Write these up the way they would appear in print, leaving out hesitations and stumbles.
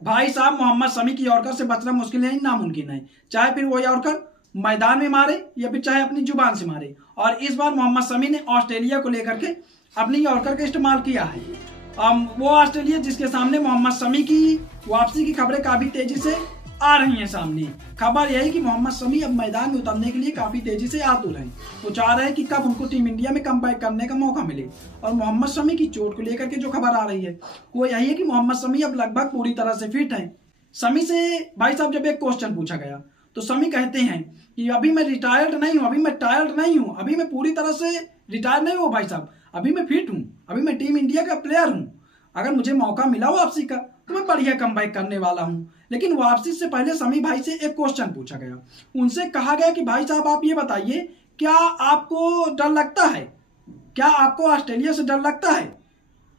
भाई साहब मोहम्मद शमी की यॉर्कर से बचना मुश्किल नहीं, नामुमकिन है। चाहे फिर वो यॉर्कर मैदान में मारे या फिर चाहे अपनी जुबान से मारे। और इस बार मोहम्मद शमी ने ऑस्ट्रेलिया को लेकर के अपनी यॉर्कर का इस्तेमाल किया है। वो ऑस्ट्रेलिया जिसके सामने मोहम्मद शमी की वापसी की खबरें काफी तेजी से आ रही हैं सामने। खबर यही कि मोहम्मद शमी अब मैदान में उतरने के लिए काफी तेजी से आतुर हैं। वो चाह रहे हैं कि कब उनको टीम इंडिया में कमबैक करने का मौका मिले। और मोहम्मद शमी की चोट को लेकर के जो खबर आ रही है वो यही है कि मोहम्मद शमी अब लगभग पूरी तरह से फिट हैं। शमी से भाई साहब जब एक क्वेश्चन पूछा गया तो शमी कहते हैं कि अभी मैं रिटायर्ड नहीं हूँ, अभी मैं टायर्ड नहीं हूँ, अभी मैं पूरी तरह से रिटायर नहीं हूँ भाई साहब, अभी मैं फिट हूँ, अभी मैं टीम इंडिया का प्लेयर हूँ। अगर मुझे मौका मिला वापसी का तो मैं बढ़िया कमबैक करने वाला हूँ। लेकिन वापसी से पहले शमी भाई से एक क्वेश्चन पूछा गया। उनसे कहा गया कि भाई साहब आप ये बताइए, क्या आपको डर लगता है, क्या आपको ऑस्ट्रेलिया से डर लगता है?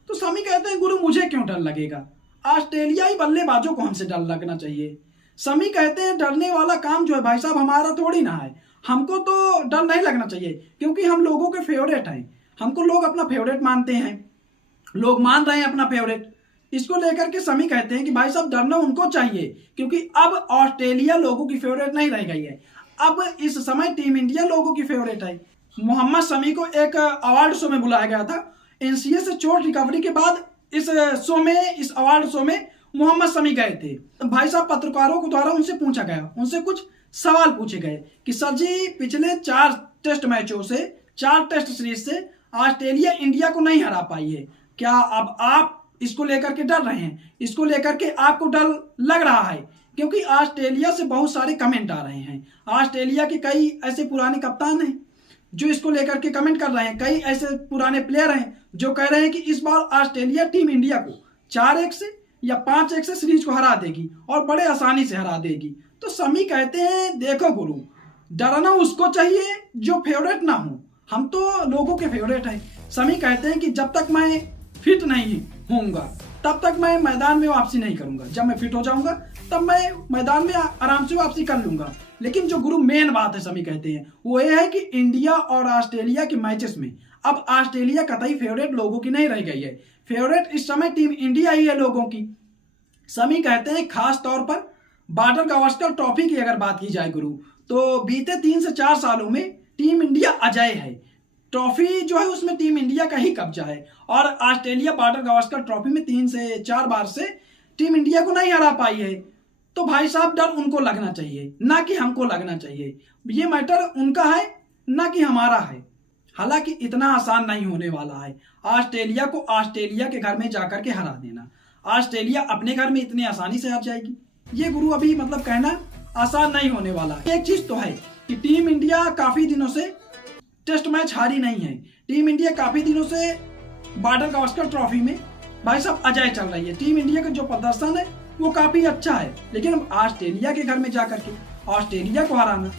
तो शमी कहते हैं गुरु मुझे क्यों डर लगेगा, ऑस्ट्रेलियाई बल्लेबाजों को हमसे डर लगना चाहिए। शमी कहते हैं डरने वाला काम जो है भाई साहब हमारा थोड़ी ना है, हमको तो डर नहीं लगना चाहिए क्योंकि हम लोगों के फेवरेट हैं, हमको लोग अपना फेवरेट मानते हैं, लोग मान रहे हैं अपना फेवरेट। इसको लेकर के शमी कहते हैं कि भाई साहब डरना उनको चाहिए क्योंकि अब ऑस्ट्रेलिया लोगों की फेवरेट नहीं रह गई है, अब इस समय टीम इंडिया लोगों की फेवरेट है। मोहम्मद शमी को एक अवार्ड शो में बुलाया गया था। एनसीए से चोट रिकवरी के बाद इस अवार्ड शो में मोहम्मद शमी गए थे। भाई साहब पत्रकारों के द्वारा उनसे पूछा गया, उनसे कुछ सवाल पूछे गए कि सर जी पिछले 4 टेस्ट मैचों से, 4 टेस्ट सीरीज से ऑस्ट्रेलिया इंडिया को नहीं हरा पाई है, क्या अब आप इसको लेकर के डर रहे हैं, इसको लेकर के आपको डर लग रहा है? क्योंकि ऑस्ट्रेलिया से बहुत सारे कमेंट आ रहे हैं, ऑस्ट्रेलिया के कई ऐसे पुराने कप्तान हैं जो इसको लेकर के कमेंट कर रहे हैं, कई ऐसे पुराने प्लेयर हैं जो कह रहे हैं कि इस बार ऑस्ट्रेलिया टीम इंडिया को 4-1 से या 5-1 से सीरीज को हरा देगी और बड़े आसानी से हरा देगी। तो शमी कहते हैं देखो गुरु, डरना उसको चाहिए जो फेवरेट ना हो, हम तो लोगों के फेवरेट हैं। शमी कहते हैं कि जब तक मैं फिट नहीं होऊंगा तब तक मैं मैदान में वापसी नहीं करूंगा, जब मैं फिट हो जाऊंगा तब मैं मैदान में आराम से वापसी कर लूंगा। लेकिन जो गुरु मेन बात है शमी कहते हैं वो ये है कि इंडिया और ऑस्ट्रेलिया के मैचेस में अब ऑस्ट्रेलिया कतई फेवरेट लोगों की नहीं रह गई है, फेवरेट इस समय टीम इंडिया ही है लोगों की। शमी कहते हैं खास तौर पर बॉर्डर गावस्कर ट्रॉफी की अगर बात की जाए गुरु, तो बीते 3 से 4 सालों में टीम इंडिया अजेय है, ट्रॉफी जो है उसमें टीम इंडिया का ही कब्जा है। और ऑस्ट्रेलिया बॉर्डर गावस्कर ट्रॉफी में 3 से 4 बार से टीम इंडिया को नहीं हरा पाई है। तो भाई साहब डर उनको लगना चाहिए ना कि हमको लगना चाहिए, ये मैटर उनका है ना कि हमारा है। हालांकि इतना आसान नहीं होने वाला है ऑस्ट्रेलिया को ऑस्ट्रेलिया के घर में जाकर के हरा देना, ऑस्ट्रेलिया अपने घर में इतनी आसानी से हार जाएगी ये गुरु अभी मतलब कहना आसान नहीं होने वाला। एक चीज तो है कि टीम इंडिया काफी दिनों से टेस्ट मैच हारी नहीं है, टीम इंडिया काफी दिनों से बॉर्डर गावस्कर ट्रॉफी में भाई साहब अजय चल रही है, टीम इंडिया का जो प्रदर्शन है वो काफी अच्छा है। लेकिन ऑस्ट्रेलिया के घर में जाकर के ऑस्ट्रेलिया को हराना,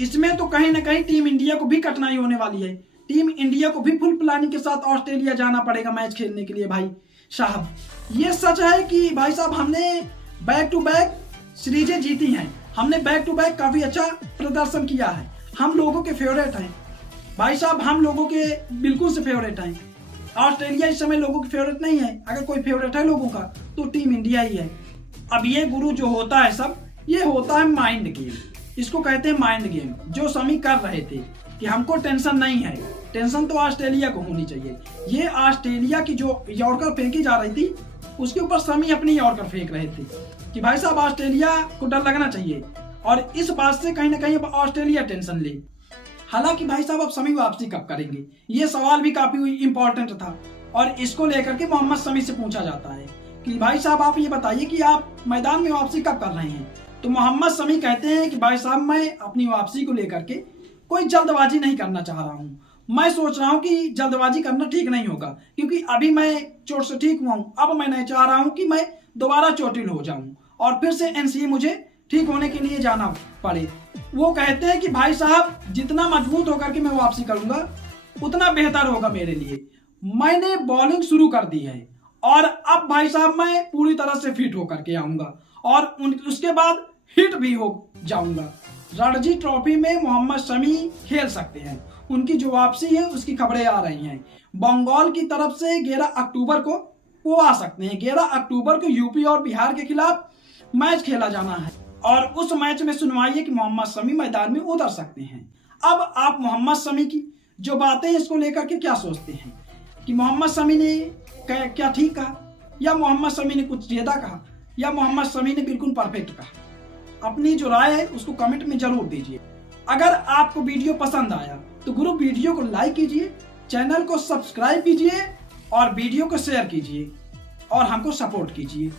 इसमें तो कहीं ना कहीं टीम इंडिया को भी कठिनाई होने वाली है, टीम इंडिया को भी फुल प्लानिंग के साथ ऑस्ट्रेलिया जाना पड़ेगा मैच खेलने के लिए। भाई साहब ये सच है कि भाई साहब हमने बैक टू बैक सीरीजें जीती हैं, हमने बैक टू बैक काफी अच्छा प्रदर्शन किया है, हम लोगों के फेवरेट हैं भाई साहब, हम लोगों के बिल्कुल से फेवरेट हैं। ऑस्ट्रेलिया इस समय लोगों की फेवरेट नहीं है, अगर कोई फेवरेट है लोगों का तो टीम इंडिया ही है। अब ये गुरु जो होता है सब, ये होता है माइंड गेम, इसको कहते हैं माइंड गेम। जो शमी कर रहे थे कि हमको टेंशन नहीं है, टेंशन तो ऑस्ट्रेलिया को होनी चाहिए। ये ऑस्ट्रेलिया की जो यॉर्कर फेंकी जा रही थी उसके ऊपर शमी अपनी यॉर्कर फेंक रहे थे कि भाई साहब ऑस्ट्रेलिया को डर लगना चाहिए, और इस बात से कहीं ना कहीं ऑस्ट्रेलिया टेंशन ले। हालांकि भाई साहब अब शमी वापसी कब करेंगे ये सवाल भी काफी इंपॉर्टेंट था, और इसको लेकर के मोहम्मद शमी से पूछा जाता है कि भाई साहब आप ये बताइए कि आप मैदान में वापसी कब कर रहे हैं। तो मोहम्मद शमी कहते हैं कि भाई साहब मैं अपनी वापसी को लेकर के कोई जल्दबाजी नहीं करना चाह रहा हूँ, मैं सोच रहा हूँ कि जल्दबाजी करना ठीक नहीं होगा क्योंकि अभी मैं चोट से ठीक हुआ हूँ, अब मैं नहीं चाह रहा हूँ कि मैं दोबारा चोटिल हो जाऊं और फिर से एनसीए मुझे ठीक होने के लिए जाना पड़े। वो कहते हैं कि भाई साहब जितना मजबूत होकर के मैं वापसी करूंगा उतना बेहतर होगा मेरे लिए। मैंने बॉलिंग शुरू कर दी है और अब भाई साहब मैं पूरी तरह से फिट होकर के आऊंगा और उसके बाद हिट भी हो जाऊंगा। रणजी ट्रॉफी में मोहम्मद शमी खेल सकते हैं, उनकी जो वापसी है उसकी खबरें आ रही हैं। बंगाल की तरफ से 11 अक्टूबर को वो आ सकते हैं। 11 अक्टूबर को यूपी और बिहार के खिलाफ मैच खेला जाना है और उस मैच में सुनवाई है कि मोहम्मद शमी मैदान में उतर सकते हैं। अब आप मोहम्मद शमी की जो बातें हैं इसको लेकर के क्या सोचते हैं कि मोहम्मद शमी ने क्या ठीक कहा, या मोहम्मद शमी ने कुछ ज्यादा कहा, या मोहम्मद शमी ने बिल्कुल परफेक्ट कहा? अपनी जो राय है उसको कमेंट में जरूर दीजिए। अगर आपको वीडियो पसंद आया तो ग्रुप वीडियो को लाइक कीजिए, चैनल को सब्सक्राइब कीजिए और वीडियो को शेयर कीजिए और हमको सपोर्ट कीजिए।